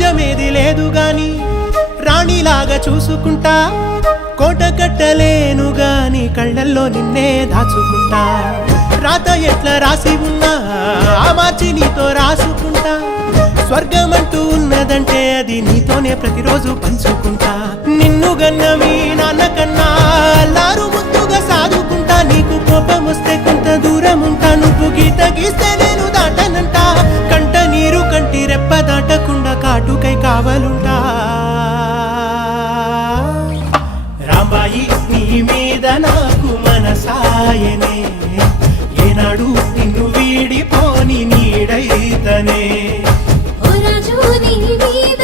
రాజ్యమేది లేదు గాని రాణిలాగా చూసుకుంటా, కోట కట్టలేను గాని కళ్ళల్లో నిన్నే దాచుకుంటా. రాత ఎట్లా రాసి ఉన్నా ఆ మార్చి నీతో రాసుకుంటా. స్వర్గమంటూ ఉన్నదంటే అది నీతోనే ప్రతిరోజు పంచుకుంటా. నిన్ను గన్న మీ నాన్న కన్నా అల్లారు ముద్దుగా సాదుకుంటా. నీకు కోపం వస్తే కొంత దూరం ఉంటా, నువ్వు గీత గీస్తే నేను దాటనంట. కంట నీరు కంటి రెప్ప దాటకుండా కాటుకై కావలుంటా. రాంబాయి నీ మీద నాకు మనసాయనే, ఏనాడు నిన్ను వీడిపోని నీడైతనే. ఓ రాజు నీ మీద